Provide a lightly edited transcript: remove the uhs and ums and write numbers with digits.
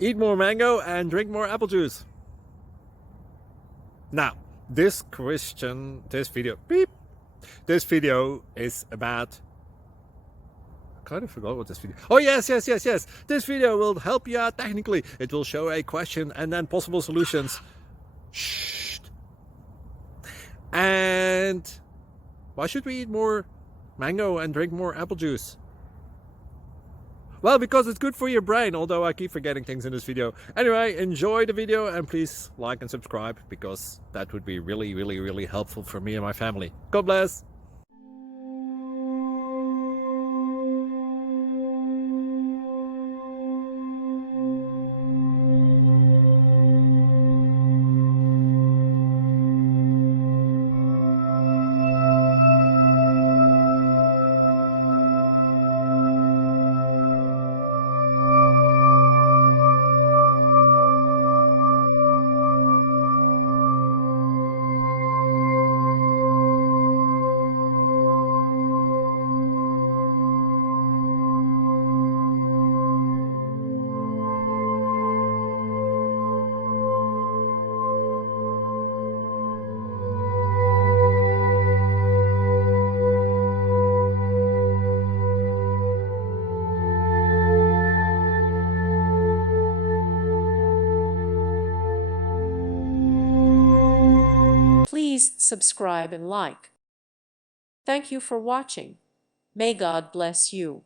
Eat more mango and drink more apple juice. Now, this video is about, I kind of forgot what this video. Oh, yes. This video will help you out technically. It will show a question and then possible solutions. Shh. And why should we eat more mango and drink more apple juice? Well, because it's good for your brain, although I keep forgetting things in this video. Anyway, enjoy the video and please like and subscribe, because that would be really helpful for me and my family. God bless! Please subscribe and like. Thank you for watching. May God bless you.